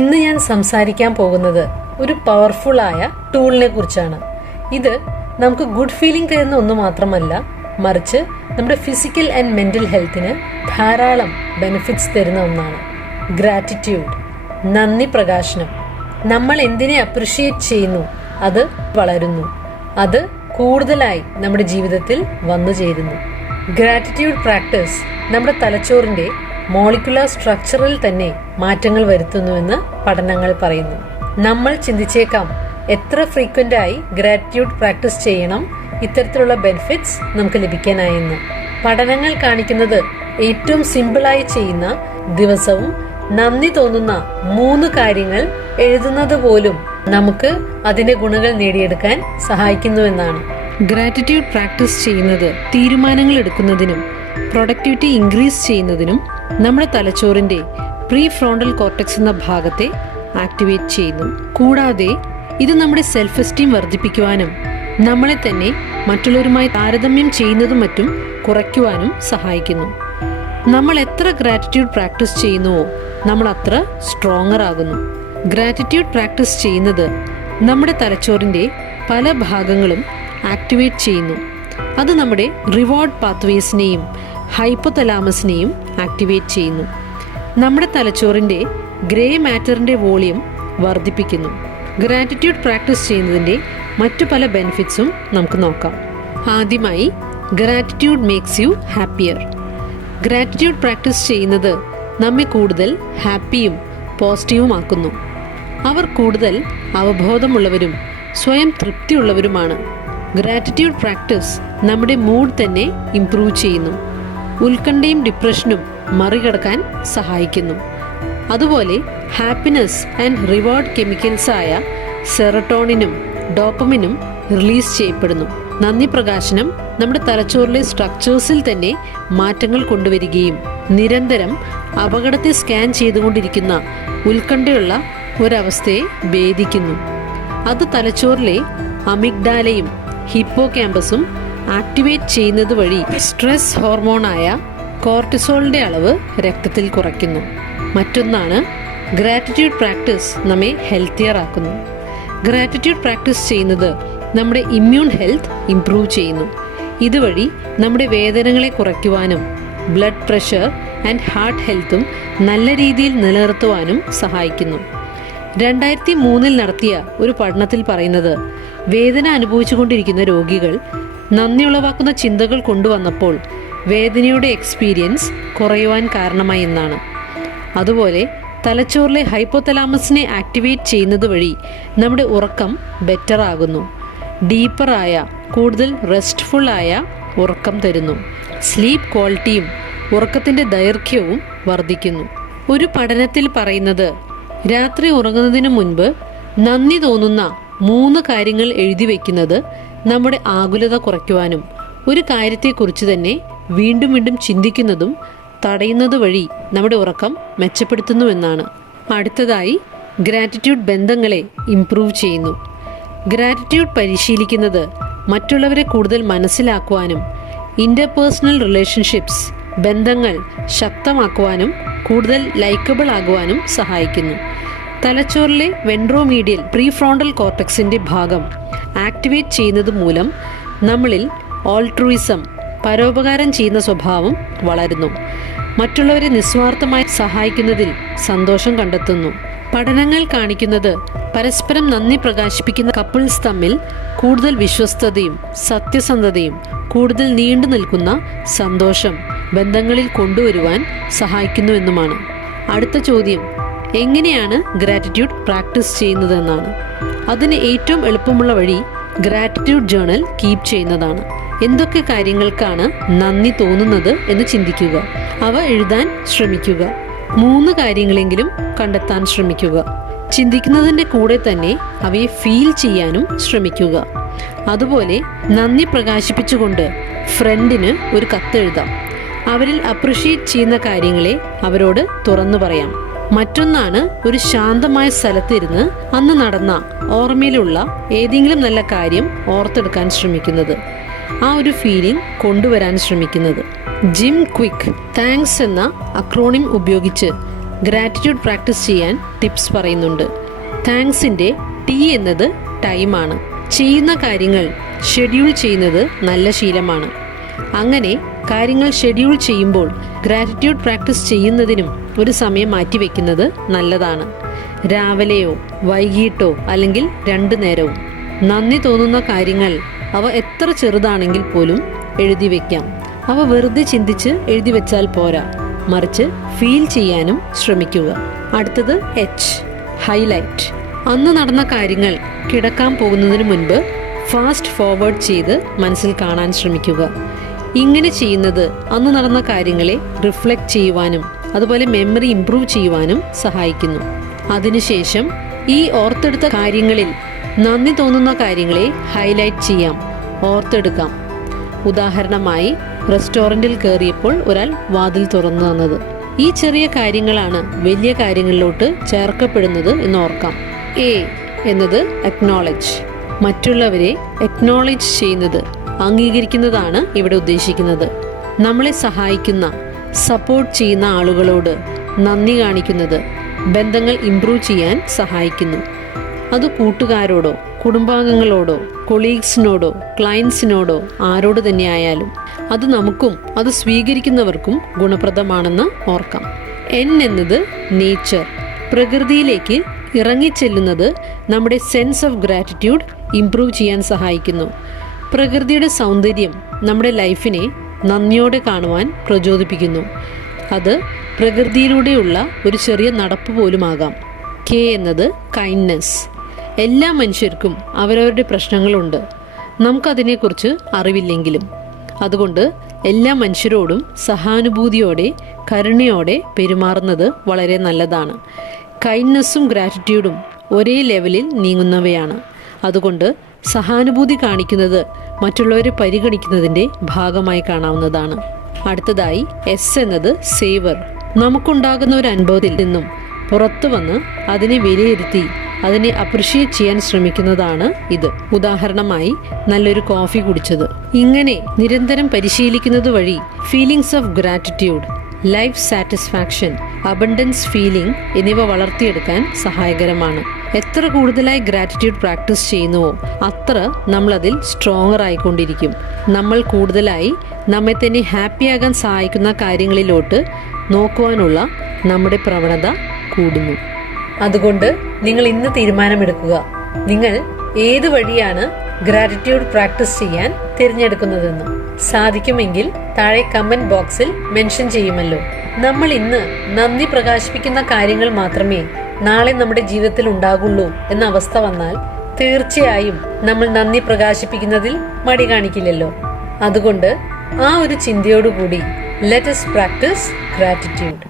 ഇന്ന് ഞാൻ സംസാരിക്കാൻ പോകുന്നത് ഒരു പവർഫുള്ളായ ടൂളിനെ കുറിച്ചാണ്. ഇത് നമുക്ക് ഗുഡ് ഫീലിംഗ് തരുന്ന ഒന്ന് മാത്രമല്ല, മറിച്ച് നമ്മുടെ ഫിസിക്കൽ ആൻഡ് മെന്റൽ ഹെൽത്തിന് ധാരാളം ബെനിഫിറ്റ്സ് തരുന്ന ഒന്നാണ്. ഗ്രാറ്റിറ്റ്യൂഡ്, നന്ദി പ്രകാശനം. നമ്മൾ എന്തിനെ അപ്രിഷിയേറ്റ് ചെയ്യുന്നു അത് വളരുന്നു, അത് കൂടുതലായി നമ്മുടെ ജീവിതത്തിൽ വന്നു ചേരുന്നു. ഗ്രാറ്റിറ്റ്യൂഡ് പ്രാക്ടീസ് നമ്മുടെ തലച്ചോറിന്റെ മോളിക്കുലർ സ്ട്രക്ചറിൽ തന്നെ മാറ്റങ്ങൾ വരുത്തുന്നുവെന്ന് പഠനങ്ങൾ പറയുന്നു. നമ്മൾ ചിന്തിച്ചേക്കാം, എത്ര ഫ്രീക്വന്റ് ആയി ഗ്രാറ്റിറ്റ്യൂഡ് പ്രാക്ടീസ് ചെയ്യണം ഇത്തരത്തിലുള്ള ബെനിഫിറ്റ്സ് നമുക്ക് ലഭിക്കാനായെന്ന്. പഠനങ്ങൾ കാണിക്കുന്നത് ഏറ്റവും സിമ്പിളായി ചെയ്യുന്ന, ദിവസവും നന്ദി തോന്നുന്ന 3 കാര്യങ്ങൾ എഴുതുന്നത് പോലും നമുക്ക് അതിന്റെ ഗുണങ്ങൾ നേടിയെടുക്കാൻ സഹായിക്കുന്നുവെന്നാണ്. ഗ്രാറ്റിറ്റ്യൂഡ് പ്രാക്ടീസ് ചെയ്യുന്നത് തീരുമാനങ്ങൾ എടുക്കുന്നതിനും പ്രൊഡക്ടിവിറ്റി ഇൻക്രീസ് ചെയ്യുന്നതിനും നമ്മുടെ തലച്ചോറിന്റെ പ്രീ ഫ്രോണ്ടൽ കോർട്ടെക്സ് എന്ന ഭാഗത്തെ ആക്ടിവേറ്റ് ചെയ്യുന്നു. കൂടാതെ ഇത് നമ്മുടെ സെൽഫ് എസ്റ്റീം വർദ്ധിപ്പിക്കുവാനും നമ്മളെ തന്നെ മറ്റുള്ളവരുമായി താരതമ്യം ചെയ്യുന്നതും മറ്റും കുറയ്ക്കുവാനും സഹായിക്കുന്നു. നമ്മൾ എത്ര ഗ്രാറ്റിറ്റ്യൂഡ് പ്രാക്ടീസ് ചെയ്യുന്നുവോ നമ്മൾ അത്ര സ്ട്രോങ്ങർ ആകുന്നു. ഗ്രാറ്റിറ്റ്യൂഡ് പ്രാക്ടീസ് ചെയ്യുന്നത് നമ്മുടെ തലച്ചോറിന്റെ പല ഭാഗങ്ങളും ആക്ടിവേറ്റ് ചെയ്യുന്നു. അത് നമ്മുടെ റിവാർഡ് പാത്വേസിനെയും ഹൈപ്പോതലാമസിനെയും ആക്ടിവേറ്റ് ചെയ്യുന്നു. നമ്മുടെ തലച്ചോറിന്റെ ഗ്രേ മാറ്ററിന്റെ വോളിയം വർദ്ധിപ്പിക്കുന്നു. ഗ്രാറ്റിറ്റ്യൂഡ് പ്രാക്ടീസ് ചെയ്യുന്നതിന്റെ മറ്റു പല ബെനിഫിറ്റ്സും നമുക്ക് നോക്കാം. ആദ്യമായി, gratitude makes you happier. Gratitude practice ചെയ്യുന്നത് നമ്മെ കൂടുതൽ ഹാപ്പിയും പോസിറ്റീവുമാക്കുന്നു. അവർ കൂടുതൽ അവബോധമുള്ളവരും സ്വയം തൃപ്തിയുള്ളവരുമാണ്. ഗ്രാറ്റിറ്റ്യൂഡ് പ്രാക്ടീസ് നമ്മുടെ മൂഡ് തന്നെ ഇംപ്രൂവ് ചെയ്യുന്നു. ഉത്കണ്ഠയും ഡിപ്രഷനും മറികടക്കാൻ സഹായിക്കുന്നു. അതുപോലെ ഹാപ്പിനെസ് ആൻഡ് റിവാർഡ് കെമിക്കൽസായ സെറട്ടോണിനും ഡോപ്പമിനും റിലീസ് ചെയ്യപ്പെടുന്നു. നന്ദി പ്രകാശനം നമ്മുടെ തലച്ചോറിലെ സ്ട്രക്ചേഴ്സിൽ തന്നെ മാറ്റങ്ങൾ കൊണ്ടുവരികയും നിരന്തരം അപകടത്തെ സ്കാൻ ചെയ്തുകൊണ്ടിരിക്കുന്ന ഉത്കണ്ഠയുള്ള ഒരവസ്ഥയെ ഭേദിക്കുന്നു. അത് തലച്ചോറിലെ അമിഗ്ഡാലയും ഹിപ്പോ ക്യാമ്പസും ആക്ടിവേറ്റ് ചെയ്യുന്നത് വഴി സ്ട്രെസ് ഹോർമോണായ കോർട്ടിസോളിന്റെ അളവ് രക്തത്തിൽ കുറയ്ക്കുന്നു. മറ്റൊന്നാണ്, ഗ്രാറ്റിറ്റ്യൂഡ് പ്രാക്ടീസ് നമ്മെ ഹെൽത്തിയർ ആക്കുന്നു. ഗ്രാറ്റിറ്റ്യൂഡ് പ്രാക്ടീസ് ചെയ്യുന്നത് നമ്മുടെ ഇമ്മ്യൂൺ ഹെൽത്ത് ഇംപ്രൂവ് ചെയ്യുന്നു. ഇതുവഴി നമ്മുടെ വേദനകളെ കുറയ്ക്കുവാനും ബ്ലഡ് പ്രഷർ ആൻഡ് ഹാർട്ട് ഹെൽത്തും നല്ല രീതിയിൽ നിലനിർത്തുവാനും സഹായിക്കുന്നു. 2003 നടത്തിയ ഒരു പഠനത്തിൽ പറയുന്നത്, വേദന അനുഭവിച്ചുകൊണ്ടിരിക്കുന്ന രോഗികൾ നന്ദി ഉളവാക്കുന്ന ചിന്തകൾ കൊണ്ടുവന്നപ്പോൾ വേദനയുടെ എക്സ്പീരിയൻസ് കുറയുവാൻ കാരണമായി എന്നാണ്. അതുപോലെ തലച്ചോറിലെ ഹൈപ്പോതലാമസിനെ ആക്ടിവേറ്റ് ചെയ്യുന്നത് വഴി നമ്മുടെ ഉറക്കം ബെറ്റർ ആകുന്നു. ഡീപ്പറായ, കൂടുതൽ റെസ്റ്റ്ഫുൾ ആയ ഉറക്കം തരുന്നു. സ്ലീപ്പ് ക്വാളിറ്റിയും ഉറക്കത്തിൻ്റെ ദൈർഘ്യവും വർദ്ധിക്കുന്നു. ഒരു പഠനത്തിൽ പറയുന്നത്, രാത്രി ഉറങ്ങുന്നതിന് മുൻപ് നന്ദി തോന്നുന്ന 3 കാര്യങ്ങൾ എഴുതി വയ്ക്കുന്നത് നമ്മുടെ ആകുലത കുറയ്ക്കുവാനും ഒരു കാര്യത്തെക്കുറിച്ച് തന്നെ വീണ്ടും വീണ്ടും ചിന്തിക്കുന്നതും തടയുന്നത് വഴി നമ്മുടെ ഉറക്കം മെച്ചപ്പെടുത്തുന്നുവെന്നാണ്. അടുത്തതായി, ഗ്രാറ്റിറ്റ്യൂഡ് ബന്ധങ്ങളെ ഇംപ്രൂവ് ചെയ്യുന്നു. ഗ്രാറ്റിറ്റ്യൂഡ് പരിശീലിക്കുന്നത് മറ്റുള്ളവരെ കൂടുതൽ മനസ്സിലാക്കുവാനും ഇന്റർപേഴ്സണൽ റിലേഷൻഷിപ്സ്, ബന്ധങ്ങൾ ശക്തമാക്കുവാനും കൂടുതൽ ലൈക്കബിൾ ആകുവാനും സഹായിക്കുന്നു. തലച്ചോറിലെ വെൻട്രോമീഡിയൽ പ്രീ ഫ്രോണ്ടൽ കോർട്ടെക്സിന്റെ ഭാഗം ആക്ടിവേറ്റ് ചെയ്യുന്നത് മൂലം നമ്മളിൽ ഓൾട്രൂയിസം, പരോപകാരം ചെയ്യുന്ന സ്വഭാവം വളരുന്നു. മറ്റുള്ളവരെ നിസ്വാർത്ഥമായി സഹായിക്കുന്നതിൽ സന്തോഷം കണ്ടെത്തുന്നു. പഠനങ്ങൾ കാണിക്കുന്നത്, പരസ്പരം നന്ദി പ്രകാശിപ്പിക്കുന്ന കപ്പിൾസ് തമ്മിൽ കൂടുതൽ വിശ്വസ്തതയും സത്യസന്ധതയും കൂടുതൽ നീണ്ടു നിൽക്കുന്ന സന്തോഷം ബന്ധങ്ങളിൽ കൊണ്ടുവരുവാൻ സഹായിക്കുന്നുവെന്നുമാണ്. അടുത്ത ചോദ്യം, എങ്ങനെയാണ് ഗ്രാറ്റിറ്റ്യൂഡ് പ്രാക്ടീസ് ചെയ്യുന്നതെന്നാണ്. അതിന് ഏറ്റവും എളുപ്പമുള്ള വഴി ഗ്രാറ്റിറ്റ്യൂഡ് ജേർണൽ കീപ്പ് ചെയ്യുന്നതാണ്. എന്തൊക്കെ കാര്യങ്ങൾക്കാണ് നന്ദി തോന്നുന്നത് എന്ന് ചിന്തിക്കുക. അവ എഴുതാൻ ശ്രമിക്കുക. 3 കാര്യങ്ങളെങ്കിലും കണ്ടെത്താൻ ശ്രമിക്കുക. ചിന്തിക്കുന്നതിൻ്റെ കൂടെ തന്നെ അവയെ ഫീൽ ചെയ്യാനും ശ്രമിക്കുക. അതുപോലെ നന്ദി പ്രകാശിപ്പിച്ചുകൊണ്ട് ഫ്രണ്ടിന് ഒരു കത്തെഴുതാം. അവരിൽ അപ്രിഷിയേറ്റ് ചെയ്യുന്ന കാര്യങ്ങളെ അവരോട് തുറന്നു പറയാം. മറ്റൊന്നാണ്, ഒരു ശാന്തമായ സ്ഥലത്തിരുന്ന് അന്ന് നടന്ന ഓർമ്മയിലുള്ള ഏതെങ്കിലും നല്ല കാര്യം ഓർത്തെടുക്കാൻ ശ്രമിക്കുന്നത്. ആ ഒരു ഫീലിംഗ് കൊണ്ടുവരാൻ ശ്രമിക്കുന്നത്. ജിം ക്വിക്ക് താങ്ക്സ് എന്ന അക്രോണിം ഉപയോഗിച്ച് ഗ്രാറ്റിറ്റ്യൂഡ് പ്രാക്ടീസ് ചെയ്യാൻ ടിപ്സ് പറയുന്നുണ്ട്. താങ്ക്സിൻ്റെ ടി എന്നത് ടൈമാണ്. ചെയ്യുന്ന കാര്യങ്ങൾ ഷെഡ്യൂൾ ചെയ്യുന്നത് നല്ല ശീലമാണ്. അങ്ങനെ കാര്യങ്ങൾ ഷെഡ്യൂൾ ചെയ്യുമ്പോൾ ഗ്രാറ്റിറ്റ്യൂഡ് പ്രാക്ടീസ് ചെയ്യുന്നതിനും ഒരു സമയം മാറ്റിവെക്കുന്നത് നല്ലതാണ്. രാവിലെയോ വൈകിട്ടോ അല്ലെങ്കിൽ 2 നേരവും. നന്ദി തോന്നുന്ന കാര്യങ്ങൾ അവ എത്ര ചെറുതാണെങ്കിൽ പോലും എഴുതി വെക്കാം. അവ വെറുതെ ചിന്തിച്ച് എഴുതി വെച്ചാൽ പോരാ, മറിച്ച് ഫീൽ ചെയ്യാനും ശ്രമിക്കുക. അടുത്തത് എച്ച്, ഹൈലൈറ്റ്. അന്ന് നടന്ന കാര്യങ്ങൾ കിടക്കാൻ പോകുന്നതിന് മുൻപ് ഫാസ്റ്റ് ഫോർവേഡ് ചെയ്ത് മനസ്സിൽ കാണാൻ ശ്രമിക്കുക. ഇങ്ങനെ ചെയ്യുന്നത് അന്ന് നടന്ന കാര്യങ്ങളെ റിഫ്ലക്റ്റ് ചെയ്യുവാനും അതുപോലെ മെമ്മറി ഇംപ്രൂവ് ചെയ്യുവാനും സഹായിക്കുന്നു. അതിനുശേഷം ഈ ഓർത്തെടുത്ത കാര്യങ്ങളിൽ നന്ദി തോന്നുന്ന കാര്യങ്ങളെ ഹൈലൈറ്റ് ചെയ്യാം, ഓർത്തെടുക്കാം. ഉദാഹരണമായി, റെസ്റ്റോറൻറ്റിൽ കയറിയപ്പോൾ ഒരാൾ വാതിൽ തുറന്നു തന്നത്. ഈ ചെറിയ കാര്യങ്ങളാണ് വലിയ കാര്യങ്ങളിലോട്ട് ചേർക്കപ്പെടുന്നത് എന്ന് ഓർക്കാം. എ എന്നത് അക്നോളജ്. മറ്റുള്ളവരെ അക്നോളജ് ചെയ്യുന്നത്, അംഗീകരിക്കുന്നതാണ് ഇവിടെ ഉദ്ദേശിക്കുന്നത്. നമ്മളെ സഹായിക്കുന്ന, സപ്പോർട്ട് ചെയ്യുന്ന ആളുകളോട് നന്ദി കാണിക്കുന്നത് ബന്ധങ്ങൾ ഇംപ്രൂവ് ചെയ്യാൻ സഹായിക്കുന്നു. അത് കൂട്ടുകാരോടോ കുടുംബാംഗങ്ങളോടോ കൊളീഗ്സിനോടോ ക്ലയൻസിനോടോ ആരോട് തന്നെ ആയാലും അത് നമുക്കും അത് സ്വീകരിക്കുന്നവർക്കും ഗുണപ്രദമാണെന്ന് ഓർക്കാം. എൻ എന്നത് നേച്ചർ. പ്രകൃതിയിലേക്ക് ഇറങ്ങിച്ചെല്ലുന്നത് നമ്മുടെ സെൻസ് ഓഫ് ഗ്രാറ്റിറ്റ്യൂഡ് ഇംപ്രൂവ് ചെയ്യാൻ സഹായിക്കുന്നു. പ്രകൃതിയുടെ സൗന്ദര്യം നമ്മുടെ ലൈഫിനെ നന്ദിയോടെ കാണുവാൻ പ്രചോദിപ്പിക്കുന്നു. അത് പ്രകൃതിയിലൂടെയുള്ള ഒരു ചെറിയ നടപ്പ് പോലുമാകാം. കെ എന്നത് കൈൻഡ്നെസ്. എല്ലാ മനുഷ്യർക്കും അവരവരുടെ പ്രശ്നങ്ങളുണ്ട്, നമുക്കതിനെക്കുറിച്ച് അറിവില്ലെങ്കിലും. അതുകൊണ്ട് എല്ലാ മനുഷ്യരോടും സഹാനുഭൂതിയോടെ കരുണയോടെ പെരുമാറുന്നത് വളരെ നല്ലതാണ്. കൈൻഡ്നെസ്സും ഗ്രാറ്റിറ്റ്യൂഡും ഒരേ ലെവലിൽ നീങ്ങുന്നവയാണ്. അതുകൊണ്ട് സഹാനുഭൂതി കാണിക്കുന്നത് മറ്റുള്ളവരെ പരിഗണിക്കുന്നതിൻ്റെ ഭാഗമായി കാണാവുന്നതാണ്. അടുത്തതായി എസ് എന്നത് സേവർ. നമുക്കുണ്ടാകുന്ന ഒരു അനുഭവത്തിൽ നിന്നും പുറത്തു വന്ന് അതിനെ വിലയിരുത്തി അതിനെ അപ്രിഷിയേറ്റ് ചെയ്യാൻ ശ്രമിക്കുന്നതാണ് ഇത്. ഉദാഹരണമായി, നല്ലൊരു കോഫി കുടിച്ചത്. ഇങ്ങനെ നിരന്തരം പരിശീലിക്കുന്നത് വഴി feelings of gratitude, life satisfaction, abundance feeling എന്നിവ വളർത്തിയെടുക്കാൻ സഹായകരമാണ്. എത്ര കൂടുതലായി ഗ്രാറ്റിറ്റ്യൂഡ് പ്രാക്ടീസ് ചെയ്യുന്നുവോ അത്ര നമ്മളതിൽ സ്ട്രോങ്ങർ ആയിക്കൊണ്ടിരിക്കും. നമ്മൾ കൂടുതലായി നമ്മെ തന്നെ ഹാപ്പിയാകാൻ സഹായിക്കുന്ന കാര്യങ്ങളിലോട്ട് നോക്കുവാനുള്ള നമ്മുടെ പ്രവണത കൂടുന്നു. അതുകൊണ്ട് നിങ്ങൾ ഇന്ന് തീരുമാനമെടുക്കുക, നിങ്ങൾ ഏത് വഴിയാണ് ഗ്രാറ്റിറ്റ്യൂഡ് പ്രാക്ടീസ് ചെയ്യാൻ തിരഞ്ഞെടുക്കുന്നതെന്ന്. സാധിക്കുമെങ്കിൽ താഴെ കമന്റ് ബോക്സിൽ മെൻഷൻ ചെയ്യുമല്ലോ. നമ്മൾ ഇന്ന് നന്ദി പ്രകാശിപ്പിക്കുന്ന കാര്യങ്ങൾ മാത്രമേ നാളെ നമ്മുടെ ജീവിതത്തിൽ ഉണ്ടാകുള്ളൂ എന്ന അവസ്ഥ വന്നാൽ തീർച്ചയായും നമ്മൾ നന്ദി പ്രകാശിപ്പിക്കുന്നതിൽ മടി കാണിക്കില്ലല്ലോ. അതുകൊണ്ട് ആ ഒരു ചിന്തയോടുകൂടി ലെറ്റ് us പ്രാക്ടീസ് ഗ്രാറ്റിറ്റ്യൂഡ്.